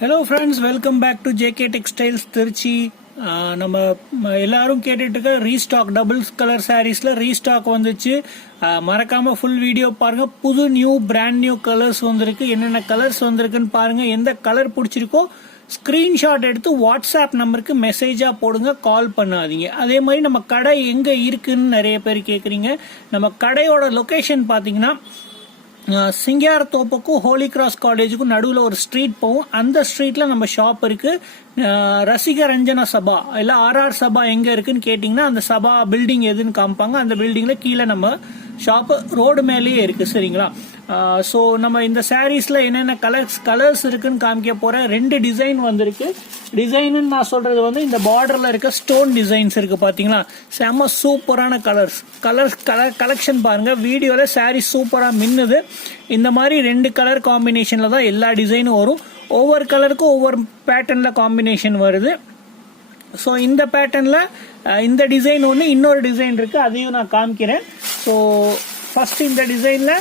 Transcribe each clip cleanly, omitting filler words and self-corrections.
Hello friends, welcome back to JK Textiles Trichy. நம்ம எல்லாரும் கேட்டுட்டு இருக்க ரீஸ்டாக் டபுள் கலர் சாரீஸ்ல ரீஸ்டாக் வந்துச்சு. மறக்காம ஃபுல் வீடியோ பாருங்க. புது நியூ பிராண்ட் நியூ கலர்ஸ் வந்திருக்கு. என்னென்ன கலர்ஸ் வந்திருக்குன்னு பாருங்க. எந்த கலர் பிடிச்சிருக்கோ ஸ்கிரீன்ஷாட் எடுத்து வாட்ஸ்அப் நம்பருக்கு மெசேஜா போடுங்க, கால் பண்ணாதீங்க. அதே மாதிரி நம்ம கடை எங்க இருக்குன்னு நிறைய பேர் கேக்குறீங்க. நம்ம கடையோட லொகேஷன் பாத்தீங்கன்னா சிங்காரத்தோப்புக்கும் ஹோலி கிராஸ் காலேஜுக்கும் நடுவில் ஒரு ஸ்ட்ரீட் போகும். அந்த ஸ்ட்ரீட்ல நம்ம ஷாப் இருக்கு. ரசிக ரஞ்சனா சபா இல்ல ஆர்ஆர் சபா எங்க இருக்குன்னு கேட்டீங்கன்னா அந்த சபா பில்டிங் எதுன்னு காமிப்பாங்க. அந்த பில்டிங்ல கீழே நம்ம ஷாப் ரோடு மேலேயே இருக்கு. சரிங்களா? ஸோ நம்ம இந்த சாரீஸ்ல என்னென்ன கலர்ஸ் இருக்குன்னு காமிக்க போற. 2 டிசைன் வந்திருக்கு. டிசைன் நான் சொல்றது வந்து இந்த பார்டர்ல இருக்க ஸ்டோன் டிசைன்ஸ் இருக்கு பாத்தீங்களா, செம்ம சூப்பரான கலெக்ஷன் பாருங்க. வீடியோல சாரீ சூப்பரா மின்னுது. இந்த மாதிரி 2 கலர் காம்பினேஷன்ல தான் எல்லா டிசைனும் வரும். ஒவ்வொரு கலருக்கும் ஒவ்வொரு பேட்டர்ன்ல காம்பினேஷன் வருது. ஸோ இந்த பேட்டர்ன்ல இந்த டிசைன் ஒன்று, இன்னொரு டிசைன் இருக்கு, அதையும் நான் காமிக்கிறேன். ஸோ ஃபர்ஸ்ட் இந்த டிசைன்ல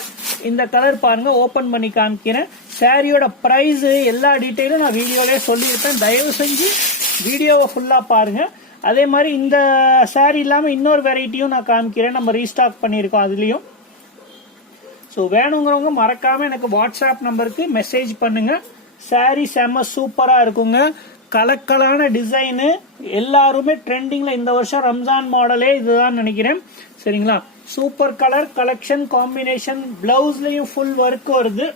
இந்த கலர் பாருங்க, ஓபன் பண்ணி காமிக்கிறேன். சாரியோட பிரைஸ் எல்லா டீட்டெயிலும் நான் வீடியோலயே சொல்லியிருப்பேன். தயவு செஞ்சு வீடியோவை ஃபுல்லா பாருங்க. அதே மாதிரி இந்த சாரி இல்லாம இன்னொரு வெரைட்டியும் நான் காமிக்கிறேன். நம்ம ரீஸ்டாக் பண்ணியிருக்கோம் அதுலயும். ஸோ வேணுங்கிறவங்க மறக்காம எனக்கு வாட்ஸ்அப் நம்பருக்கு மெசேஜ் பண்ணுங்க. சாரி செம்ம சூப்பரா இருக்குங்க. கலக்கலான டிசைனு, எல்லாருமே ட்ரெண்டிங்ல இந்த வருஷம் ரம்ஜான் மாடலே இதுதான் நினைக்கிறேன். சரிங்களா? Super colour collection combination. பிளவுஸ்லயும் ஃபுல் ஒர்க் வருது.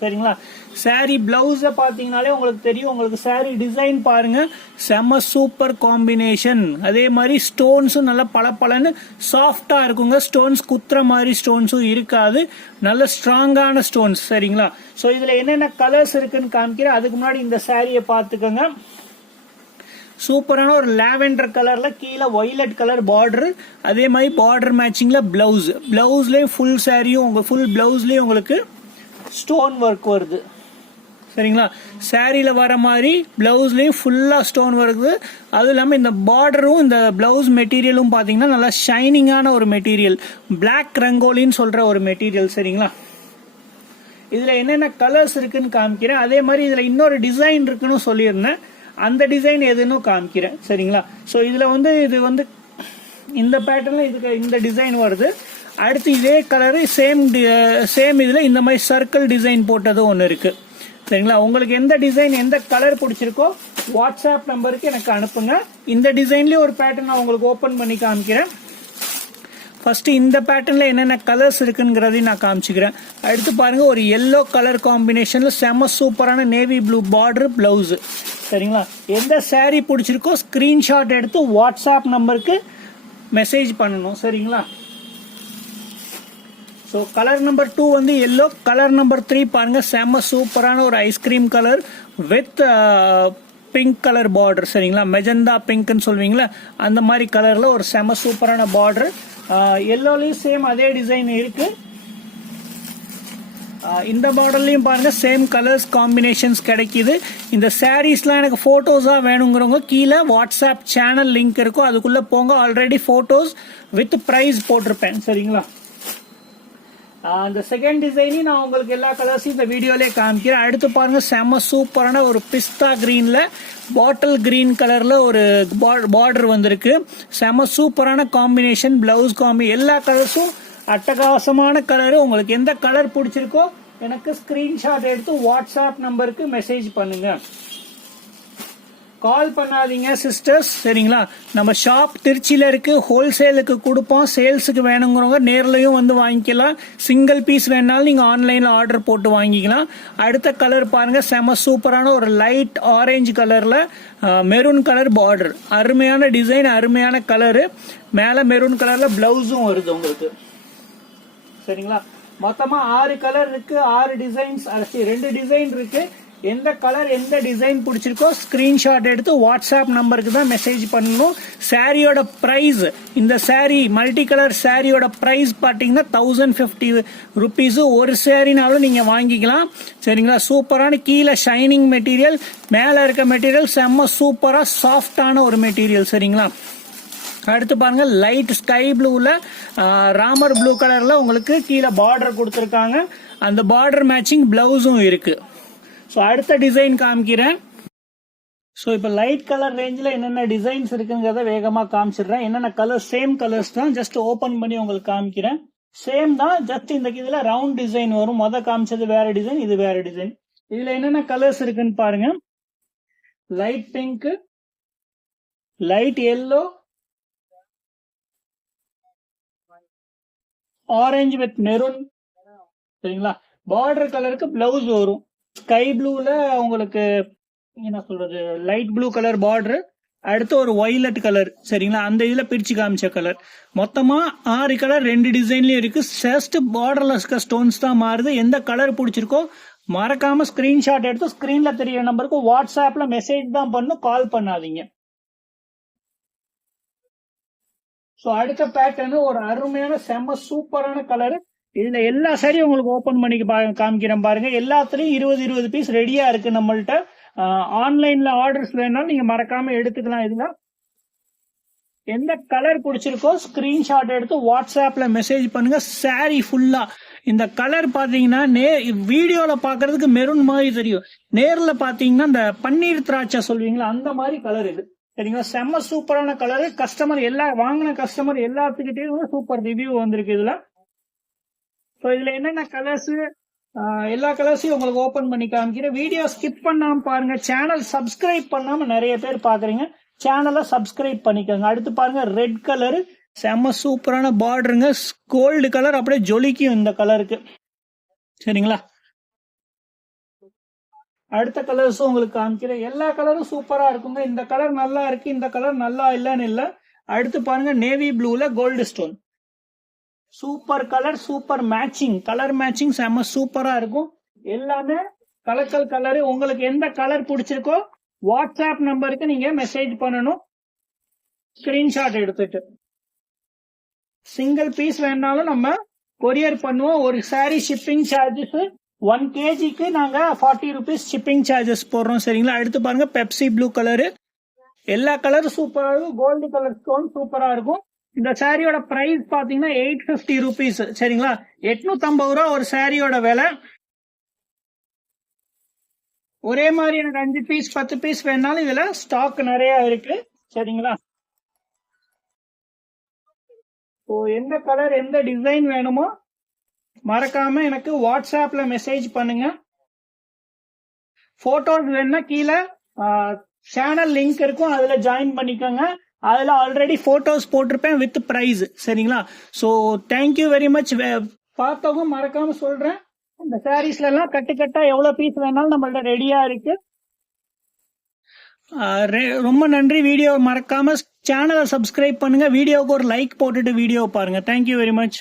சரிங்களா? சாரி பிளவுஸ பாத்தீங்கன்னாலே உங்களுக்கு தெரியும். உங்களுக்கு சாரி டிசைன் பாருங்க, செம்ம சூப்பர் காம்பினேஷன். அதே மாதிரி ஸ்டோன்ஸும் நல்லா பளபளன்னு சாஃப்டா இருக்குங்க. ஸ்டோன்ஸ் குத்துற மாதிரி ஸ்டோன்ஸும் இருக்காது, நல்ல ஸ்ட்ராங்கான ஸ்டோன்ஸ். சரிங்களா? சோ இதுல என்னென்ன கலர்ஸ் இருக்குன்னு காமிக்கிறேன். அதுக்கு முன்னாடி இந்த சாரியை பாத்துக்கோங்க. சூப்பரான ஒரு லாவெண்டர் கலர்ல கீழே வயலட் கலர் பார்டர். அதே மாதிரி பார்டர் மேட்சிங்ல பிளவுஸ்லயும் ஃபுல் சாரியும் ஃபுல் பிளவுஸ்லயும் உங்களுக்கு ஸ்டோன் ஒர்க் வருது. சரிங்களா? சாரியில வர மாதிரி பிளவுஸ்லயும் ஃபுல்லா ஸ்டோன் வருது. அதுவும் இல்லாம இந்த பார்டரும் இந்த பிளவுஸ் மெட்டீரியலும் பாத்தீங்கன்னா நல்லா ஷைனிங்கான ஒரு மெட்டீரியல், பிளாக் ரங்கோலின்னு சொல்ற ஒரு மெட்டீரியல். சரிங்களா? இதுல என்னென்ன கலர்ஸ் இருக்குன்னு காமிக்கிறேன். அதே மாதிரி இதுல இன்னொரு டிசைன் இருக்குன்னு சொல்லியிருந்தேன். அந்த டிசைன் எதுன்னு காமிக்கிறேன். சரிங்களா? சோ இதுல வந்து இது வந்து இந்த பேட்டர்ன்ல இதுக்கு இந்த டிசைன் வருது. அடுத்து இதே கலரு சேம் இதுல இந்த மாதிரி சர்க்கிள் டிசைன் போட்டது ஒன்னு இருக்கு. சரிங்களா? உங்களுக்கு எந்த டிசைன் எந்த கலர் பிடிச்சிருக்கோ வாட்ஸ்அப் நம்பருக்கு எனக்கு அனுப்புங்க. இந்த டிசைன்லயே ஒரு பேட்டர்ன் நான் உங்களுக்கு ஓபன் பண்ணி காமிக்கிறேன். ஃபர்ஸ்ட் இந்த பேட்டர்ன்ல என்னென்ன கலர்ஸ் இருக்குங்கிறதையும் நான் காமிச்சுக்கிறேன். அடுத்து பாருங்க, ஒரு எல்லோ கலர் காம்பினேஷன்ல செம்ம சூப்பரான நேவி ப்ளூ பார்டர் பிளவுஸ். சரிங்களா? எந்த சாரி பிடிச்சிருக்கோ ஸ்கிரீன்ஷாட் எடுத்து வாட்ஸ்அப் நம்பருக்கு மெசேஜ் பண்ணணும். சரிங்களா? ஸோ கலர் நம்பர் 2 வந்து எல்லோ. கலர் நம்பர் 3 பாருங்க, செம்ம சூப்பரான ஒரு ice cream colour with pink colour border. சரிங்களா? மெஜந்தா பிங்க்னு சொல்வீங்களா, அந்த மாதிரி கலர்ல ஒரு செம்ம சூப்பரான பார்டர். எல்லோலயும் சேம் அதே டிசைன் இருக்கு. இந்த மாடல்லையும் பாருங்க சேம் கலர்ஸ் காம்பினேஷன்ஸ் கிடைக்குது. இந்த சாரீஸ்லாம் எனக்கு போட்டோஸா வேணுங்கிறவங்க கீழே வாட்ஸ்அப் சேனல் லிங்க் இருக்கும், அதுக்குள்ள போங்க. ஆல்ரெடி போட்டோஸ் வித் பிரைஸ் போட்டிருப்பேன். சரிங்களா? அந்த செகண்ட் டிசைனையும் நான் உங்களுக்கு எல்லா கலர்ஸையும் இந்த வீடியோலயே காமிக்கிறேன். அடுத்து பாருங்க, செம்ம சூப்பரான ஒரு பிஸ்தா கிரீன்ல பாட்டில் கிரீன் கலர்ல ஒரு பார்டர் வந்திருக்கு. செம்ம சூப்பரான காம்பினேஷன். பிளவுஸ் எல்லா கலர்ஸும் அட்டகாசமான கலரு. உங்களுக்கு எந்த கலர் பிடிச்சிருக்கோ எனக்கு ஸ்கிரீன்ஷாட் எடுத்து வாட்ஸ்அப் நம்பருக்கு மெசேஜ் பண்ணுங்க. கால் பண்ணாதீங்க சிஸ்டர்ஸ். சரிங்களா? நம்ம ஷாப் திருச்சியில இருக்கு. ஹோல்சேலுக்கு கொடுப்போம். சேல்ஸுக்கு வேணுங்கிறவங்க நேர்லயும் வந்து வாங்கிக்கலாம். சிங்கிள் பீஸ் வேணாலும் நீங்க ஆன்லைன்ல ஆர்டர் போட்டு வாங்கிக்கலாம். அடுத்த கலர் பாருங்க, செம சூப்பரான ஒரு லைட் ஆரஞ்சு கலர்ல மெரூன் கலர் பார்டர். அருமையான டிசைன், அருமையான கலரு. மேல மெரூன் கலர்ல பிளவுஸும் வருது உங்களுக்கு. சரிங்களா? மொத்தமா 6 கலர் இருக்கு, 6 டிசைன்ஸ், 2 டிசைன் இருக்கு. எந்த கலர் எந்த டிசைன் பிடிச்சிருக்கோ ஸ்கிரீன்ஷாட் எடுத்து வாட்ஸ்அப் நம்பருக்கு தான் மெசேஜ் பண்ணணும். சாரியோட பிரைஸ், இந்த சாரி மல்டி கலர் சாரியோட பிரைஸ் பாத்தீங்கன்னா 1050 ருபீஸ். ஒரு சாரினாலும் நீங்க வாங்கிக்கலாம். சரிங்களா? சூப்பரான கீழே ஷைனிங் மெட்டீரியல், மேல இருக்க மெட்டீரியல் செம்ம சூப்பரா சாஃப்டான ஒரு மெட்டீரியல். சரிங்களா? அடுத்து பாருங்க, லைட் ஸ்கை ப்ளூல ராமர் ப்ளூ கலர்ல உங்களுக்கு கீழே பார்டர் கொடுத்திருக்காங்க. அந்த பார்டர் மேட்சிங் பிளவுஸும் இருக்கு. ஸோ அடுத்த டிசைன் காமிக்கிறேன். ஸோ இப்போ லைட் கலர் ரேஞ்சில் என்னென்ன டிசைன்ஸ் இருக்குங்கிறத வேகமாக காமிச்சிடுறேன். என்னென்ன கலர் சேம் கலர்ஸ் தான், ஜஸ்ட் ஓப்பன் பண்ணி உங்களுக்கு காமிக்கிறேன். சேம் தான், ஜஸ்ட் இந்த இதுல ரவுண்ட் டிசைன் வரும். காமிச்சது வேற டிசைன், இது வேற டிசைன். இதுல என்னென்ன கலர்ஸ் இருக்குன்னு பாருங்க. Light pink, light yellow, orange with maroon, சரிங்களா. பார்டர் கலருக்கு பிளவுஸ் வரும். ஸ்கை ப்ளூல உங்களுக்கு என்ன சொல்றது, லைட் ப்ளூ கலர் பார்டர், அடுத்து ஒரு ஒய்லட் கலர், சரிங்களா. அந்த இதுல பிரிச்சு காமிச்ச கலர். மொத்தமா 6 கலர் 2 டிசைன்லயும் இருக்கு. ஜஸ்ட் பார்டர்ல இருக்க ஸ்டோன்ஸ் தான் மாறுது. எந்த கலர் பிடிச்சிருக்கோ மறக்காம ஸ்கிரீன்ஷாட் எடுத்து ஸ்கிரீன்ல தெரிய நம்பருக்கு வாட்ஸ்அப்ல மெசேஜ் தான் பண்ணும், கால் பண்ணாதீங்க. ஸோ அடுத்த பேட்டர்னு ஒரு அருமையான செம்ம சூப்பரான கலர். இதுல எல்லா சாரியும் உங்களுக்கு ஓபன் பண்ணி காமிக்கிறேன் பாருங்க. எல்லாத்துலயும் 20 பீஸ் ரெடியா இருக்கு நம்மள்ட்ட. ஆன்லைன்ல ஆர்டர்ஸ் வேணாலும் நீங்க மறக்காம எடுத்துக்கலாம். இதுல எந்த கலர் பிடிச்சிருக்கோ ஸ்கிரீன்ஷாட் எடுத்து வாட்ஸ்அப்ல மெசேஜ் பண்ணுங்க. சாரி ஃபுல்லா இந்த கலர் பாத்தீங்கன்னா வீடியோல பாக்குறதுக்கு மெரூன் மாதிரி தெரியும், நேர்ல பாத்தீங்கன்னா இந்த பன்னீர் திராட்சை சொல்வீங்களா அந்த மாதிரி கலர் இது, சரிங்களா. செம்ம சூப்பரான கலர். கஸ்டமர் வாங்கின கஸ்டமர் எல்லாத்துக்கிட்டையும் சூப்பர் ரிவ்யூ வந்திருக்கு இதுல. ஸோ இதுல என்னென்ன கலர்ஸ், எல்லா கலர்ஸையும் உங்களுக்கு ஓபன் பண்ணி காமிக்கிறேன். வீடியோ ஸ்கிப் பண்ணாம பாருங்க. சேனல் சப்ஸ்கிரைப் பண்ணாம நிறைய பேர் பாக்குறீங்க, சேனலை சப்ஸ்கிரைப் பண்ணிக்கோங்க. அடுத்து பாருங்க, ரெட் கலர் செம்ம சூப்பரான பார்டருங்க. கோல்டு கலர் அப்படியே ஜொலிக்கும் இந்த கலருக்கு, சரிங்களா. அடுத்த கலர்ஸும் உங்களுக்கு காமிக்கிறேன். எல்லா கலரும் சூப்பரா இருக்குங்க. இந்த கலர் நல்லா இருக்கு, இந்த கலர் நல்லா இல்லன்னு இல்ல. அடுத்து பாருங்க, நேவி ப்ளூல gold stone, super colour, super matching, colour matching செம்ம சூப்பரா இருக்கும். எல்லாமே கலக்கல் கலரு. உங்களுக்கு எந்த கலர் பிடிச்சிருக்கோ வாட்ஸ்அப் நம்பருக்கு நீங்க மெசேஜ் பண்ணணும், ஸ்கிரீன்ஷாட் எடுத்துட்டு. சிங்கிள் பீஸ் வேணாலும் நம்ம கொரியர் பண்ணுவோம். ஒரு சாரி ஷிப்பிங் சார்ஜஸ் 1 kgக்கு நாங்க 40 rupees ஷிப்பிங் சார்ஜஸ் போடுறோம், சரிங்களா. அடுத்து பாருங்க, பெப்சி ப்ளூ கலரு. எல்லா கலரும் சூப்பரா இருக்கும். கோல்டு கலர் ஸ்டோன் சூப்பரா இருக்கும். இந்த சாரியோட பிரைஸ் பாத்தீங்கன்னா 850 rupees, சரிங்களா. 850 ரூபா ஒரு சாரியோட விலை. ஒரே மாதிரி எனக்கு 5 பீஸ் 10 பீஸ் வேணாலும் இதுல ஸ்டாக் நிறைய இருக்கு, சரிங்களா. எந்த கலர் எந்த டிசைன் வேணுமோ மறக்காம எனக்கு வாட்ஸ்அப்ல மெசேஜ் பண்ணுங்க. போட்டோஸ் வேணும்னா கீழே சேனல் லிங்க் இருக்கும், அதுல ஜாயின் பண்ணிக்கோங்க. அதுல ஆல்ரெடி போட்டோஸ் போட்டிருப்பேன் வித் பிரைஸ், சரிங்களா. So thank you very much. பார்த்தவங்க மறக்காம சொல்றேன், இந்த சாரீஸ்ல எல்லாம் கட்டுக்கட்டா எவ்வளவு பீஸ் வேணாலும் நம்மள்ட்ட ரெடியா இருக்கு. ரொம்ப நன்றி. வீடியோ மறக்காம சேனலை சப்ஸ்கிரைப் பண்ணுங்க. வீடியோவுக்கு ஒரு லைக் போட்டுட்டு வீடியோ பாருங்க. Thank you very much.